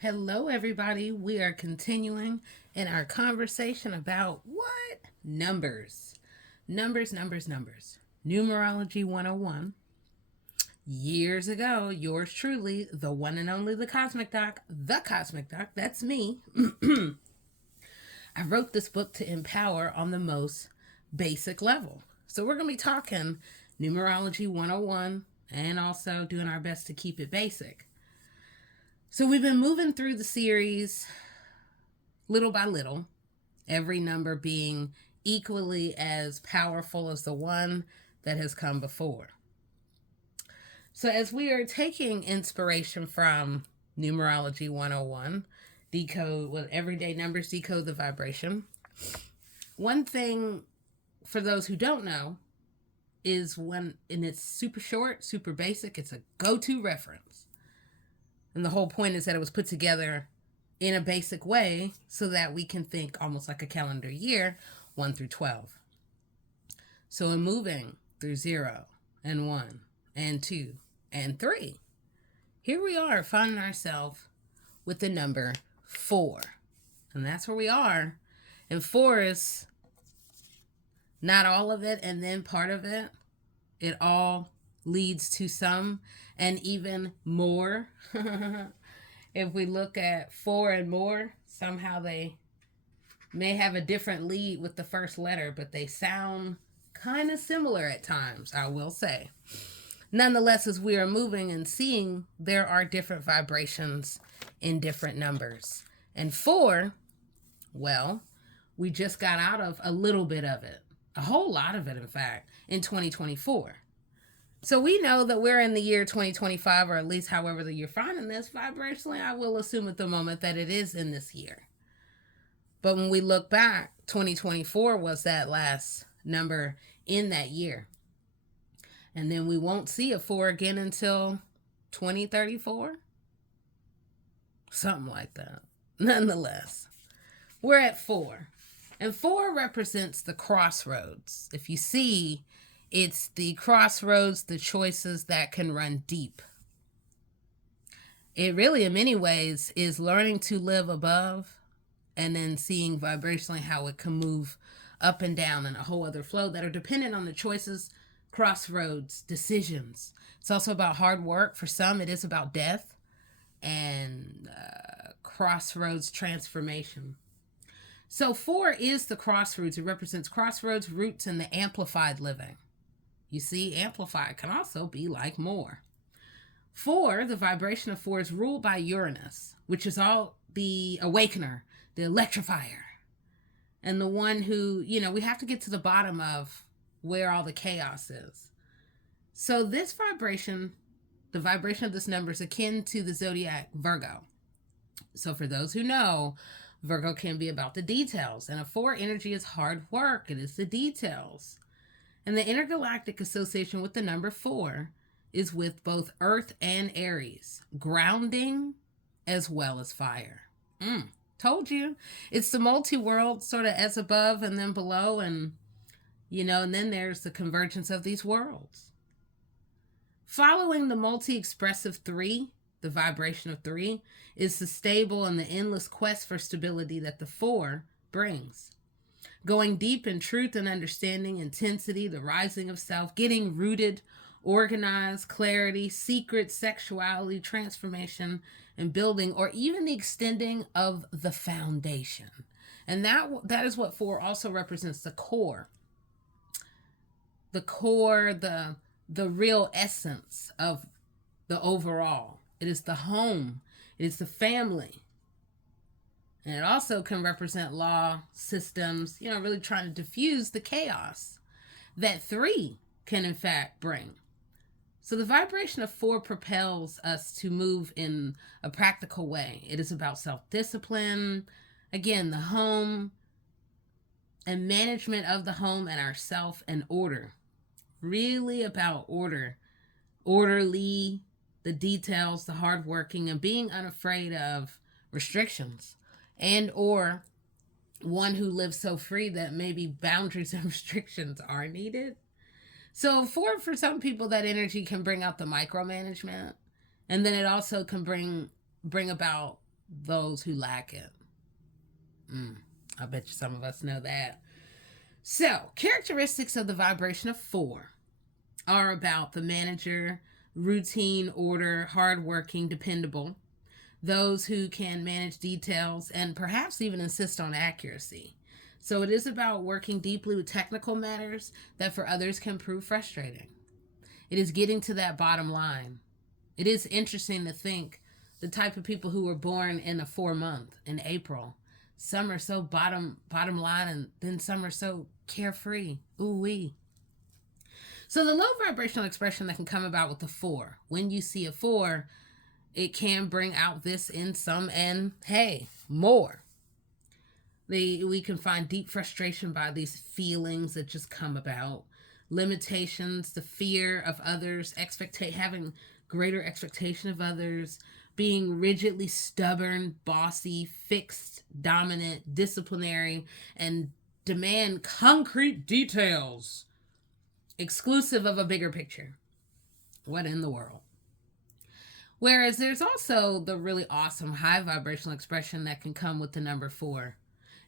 Hello, everybody. We are continuing in our conversation about what? Numbers. Numbers. Numerology 101. Years ago, yours truly, the one and only the Cosmic Doc, that's me. I wrote this book to empower on the most basic level. So we're going to be talking Numerology 101 and also doing our best to keep it basic. So we've been moving through the series little by little, every number being equally as powerful as the one that has come before. So as we are taking inspiration from Numerology 101, Decode with everyday numbers, decode the vibration. One thing for those who don't know is when, and it's super short, super basic, it's a go-to reference. And the whole point is that it was put together in a basic way so that we can think almost like a calendar year, 1 through 12. So in moving through 0 and 1 and 2 and 3, here we are finding ourselves with the number 4. And that's where we are. And 4 is not all of it and then part of it. It all leads to some and even more. If we look at 4 and more, somehow they may have a different lead with the first letter, but they sound kind of similar at times, I will say. Nonetheless, as we are moving and seeing, there are different vibrations in different numbers. And 4, well, we just got out of a little bit of it, a whole lot of it, in fact, in 2024. So we know that we're in the year 2025, or at least however the you're finding this vibrationally, I will assume at the moment that it is in this year. But when we look back, 2024 was that last number in that year. And then we won't see a 4 again until 2034. Something like that. Nonetheless, we're at 4. And 4 represents the crossroads. If you see, it's the crossroads, the choices that can run deep. It really, in many ways, is learning to live above and then seeing vibrationally how it can move up and down in a whole other flow that are dependent on the choices, crossroads, decisions. It's also about hard work. For some, it is about death and crossroads transformation. So 4 is the crossroads. It represents crossroads, roots, and the amplified living. You see, amplified can also be like more. 4, the vibration of 4 is ruled by Uranus, which is all the awakener, the electrifier, and the one who, we have to get to the bottom of where all the chaos is. So this vibration, the vibration of this number is akin to the zodiac Virgo. So for those who know, Virgo can be about the details, and a 4 energy is hard work. It is the details. And the intergalactic association with the number 4 is with both Earth and Aries, grounding as well as fire. Told you. It's the multi-world, sort of as above and then below, and and then there's the convergence of these worlds. Following the multi-expressive 3, the vibration of 3, is the stable and the endless quest for stability that the 4 brings. Going deep in truth and understanding, intensity, the rising of self, getting rooted, organized, clarity, secret, sexuality, transformation, and building, or even the extending of the foundation. And that is what 4 also represents, the core. The core, the real essence of the overall. It is the home. It is the family. And it also can represent law, systems, really trying to diffuse the chaos that 3 can in fact bring. So the vibration of 4 propels us to move in a practical way. It is about self-discipline, again, the home and management of the home and ourself, and order. Really about order, orderly, the details, the hardworking, and being unafraid of restrictions, and or one who lives so free that maybe boundaries and restrictions are needed. So for some people, that energy can bring out the micromanagement, and then it also can bring about those who lack it. I bet you some of us know that. So, characteristics of the vibration of 4 are about the manager, routine, order, hardworking, dependable, those who can manage details and perhaps even insist on accuracy. So it is about working deeply with technical matters that for others can prove frustrating. It is getting to that bottom line. It is interesting to think the type of people who were born in a 4-month in April. Some are so bottom line, and then some are so carefree. Ooh wee. So the low vibrational expression that can come about with the 4, when you see a 4, it can bring out this in some, and hey, more. We can find deep frustration by these feelings that just come about. Limitations, the fear of others, having greater expectation of others, being rigidly stubborn, bossy, fixed, dominant, disciplinary, and demand concrete details, exclusive of a bigger picture. What in the world? Whereas there's also the really awesome high vibrational expression that can come with the number 4.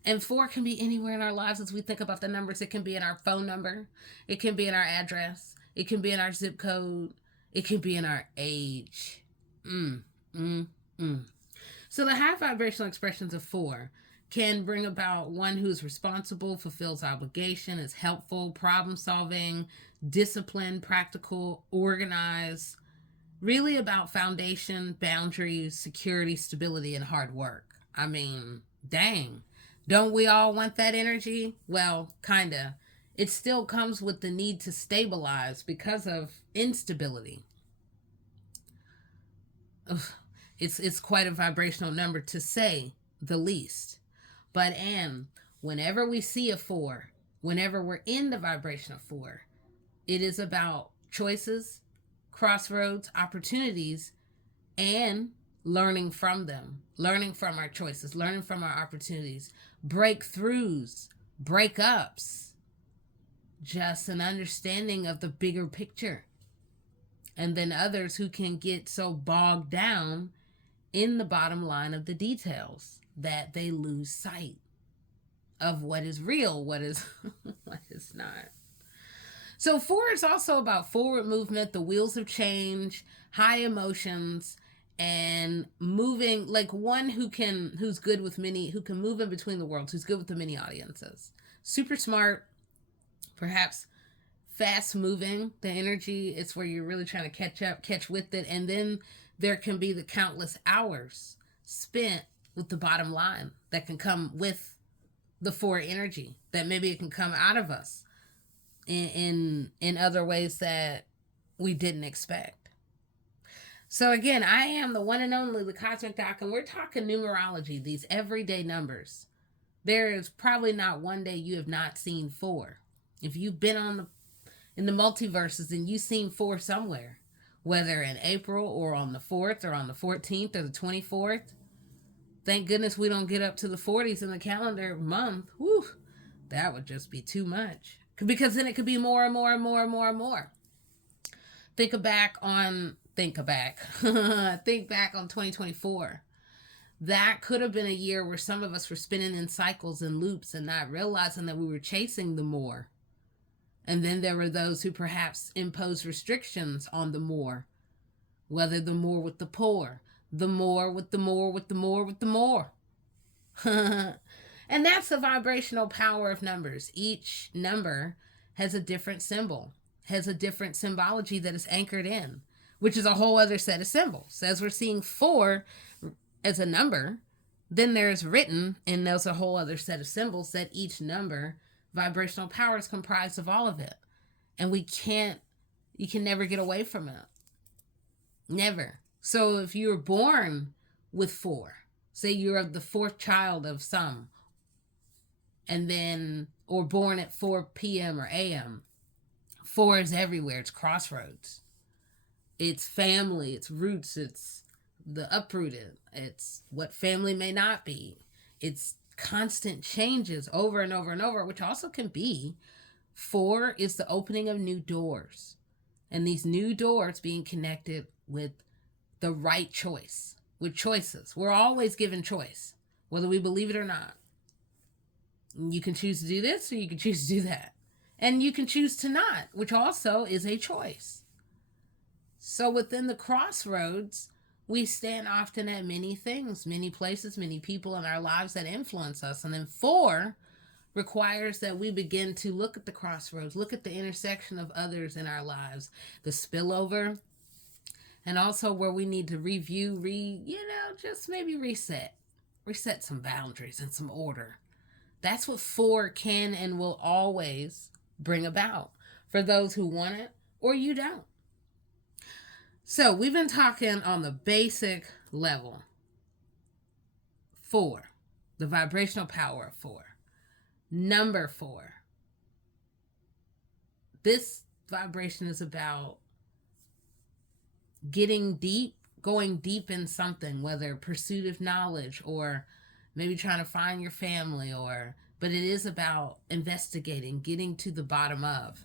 And 4 can be anywhere in our lives as we think about the numbers. It can be in our phone number. It can be in our address. It can be in our zip code. It can be in our age. So the high vibrational expressions of 4 can bring about one who's responsible, fulfills obligation, is helpful, problem solving, disciplined, practical, organized, really about foundation, boundaries, security, stability, and hard work. I mean, dang. Don't we all want that energy? Well, kinda. It still comes with the need to stabilize because of instability. It's quite a vibrational number, to say the least. But whenever we see a 4, whenever we're in the vibration of 4, it is about choices, crossroads, opportunities, and learning from them, learning from our choices, learning from our opportunities, breakthroughs, breakups, just an understanding of the bigger picture. And then others who can get so bogged down in the bottom line of the details that they lose sight of what is real, what is what is not. So 4 is also about forward movement, the wheels of change, high emotions, and moving, like one who's good with many, who can move in between the worlds, who's good with the many audiences. Super smart, perhaps fast moving, the energy, it's where you're really trying to catch with it. And then there can be the countless hours spent with the bottom line that can come with the 4 energy, that maybe it can come out of us in other ways that we didn't expect. So again, I am the one and only the Cosmic Doc, and we're talking numerology, these everyday numbers. There is probably not one day you have not seen 4. If you've been in the multiverses and you've seen 4 somewhere, whether in April or on the 4th or on the 14th or the 24th, thank goodness we don't get up to the 40s in the calendar month. Whew, that would just be too much. Because then it could be more and more and more and more and more. Think back on 2024. That could have been a year where some of us were spinning in cycles and loops and not realizing that we were chasing the more. And then there were those who perhaps imposed restrictions on the more, whether the more with the poor, the more with the more with the more with the more. And that's the vibrational power of numbers. Each number has a different symbol, has a different symbology that is anchored in, which is a whole other set of symbols. As we're seeing 4 as a number, then there's written, and there's a whole other set of symbols that each number, vibrational power, is comprised of all of it. And you can never get away from it. Never. So if you were born with 4, say you're the 4th child of some, and then, or born at 4 p.m. or a.m., 4 is everywhere. It's crossroads. It's family, it's roots, it's the uprooted, it's what family may not be. It's constant changes over and over and over, which also can be 4 is the opening of new doors. And these new doors being connected with the right choice, with choices. We're always given choice, whether we believe it or not. You can choose to do this or you can choose to do that. And you can choose to not, which also is a choice. So within the crossroads, we stand often at many things, many places, many people in our lives that influence us. And then 4 requires that we begin to look at the crossroads, look at the intersection of others in our lives, the spillover, and also where we need to review, just maybe reset some boundaries and some order. That's what 4 can and will always bring about for those who want it or you don't. So we've been talking on the basic level. 4, the vibrational power of 4. Number 4. This vibration is about getting deep, going deep in something, whether pursuit of knowledge or maybe trying to find your family, but it is about investigating, getting to the bottom of.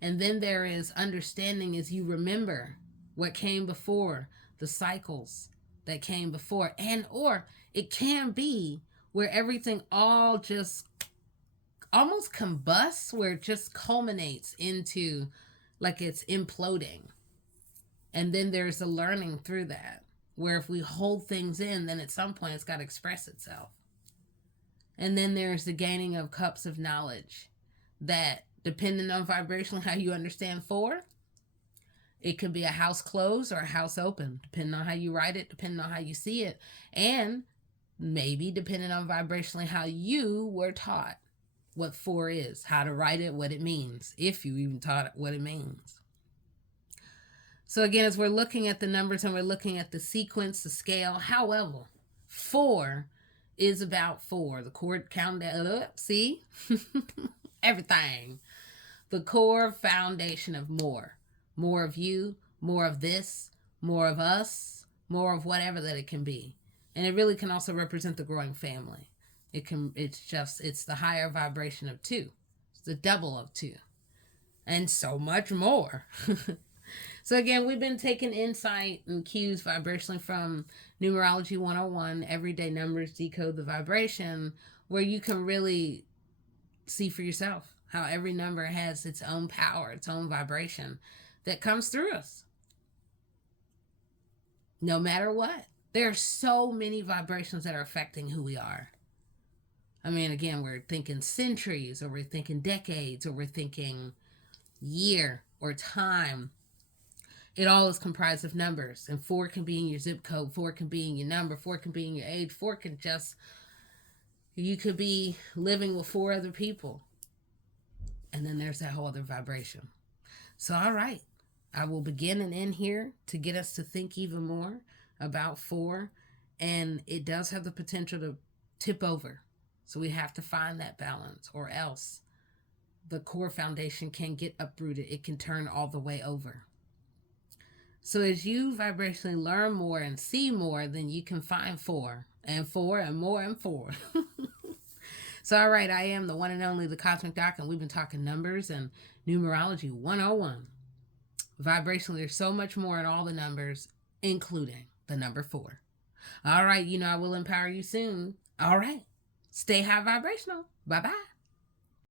And then there is understanding as you remember what came before, the cycles that came before, or it can be where everything all just almost combusts, where it just culminates into like it's imploding. And then there's a learning through that, where if we hold things in, then at some point it's got to express itself. And then there's the gaining of cups of knowledge that, depending on vibrationally how you understand 4, it could be a house closed or a house open, depending on how you write it, depending on how you see it, and maybe depending on vibrationally how you were taught what 4 is, how to write it, what it means, if you even taught what it means. So again, as we're looking at the numbers and we're looking at the sequence, the scale, however, 4 is about 4. The chord countdown, see? Everything. The core foundation of more. More of you, more of this, more of us, more of whatever that it can be. And it really can also represent the growing family. It's the higher vibration of 2. It's the double of 2. And so much more. So again, we've been taking insight and cues vibrationally from Numerology 101, Everyday Numbers, Decode the Vibration, where you can really see for yourself how every number has its own power, its own vibration that comes through us. No matter what. There are so many vibrations that are affecting who we are. I mean, again, we're thinking centuries, or we're thinking decades, or we're thinking year or time. It all is comprised of numbers. And 4 can be in your zip code. 4 can be in your number. 4 can be in your age. 4 can you could be living with 4 other people. And then there's that whole other vibration. So, all right. I will begin and end here to get us to think even more about 4. And it does have the potential to tip over. So we have to find that balance, or else the core foundation can get uprooted. It can turn all the way over. So as you vibrationally learn more and see more, then you can find 4 and 4 and more and 4. So, all right, I am the one and only TheCosmicDoc, and we've been talking numbers and Numerology 101. Vibrationally, there's so much more in all the numbers, including the number 4. All right, I will empower you soon. All right, stay high vibrational. Bye-bye.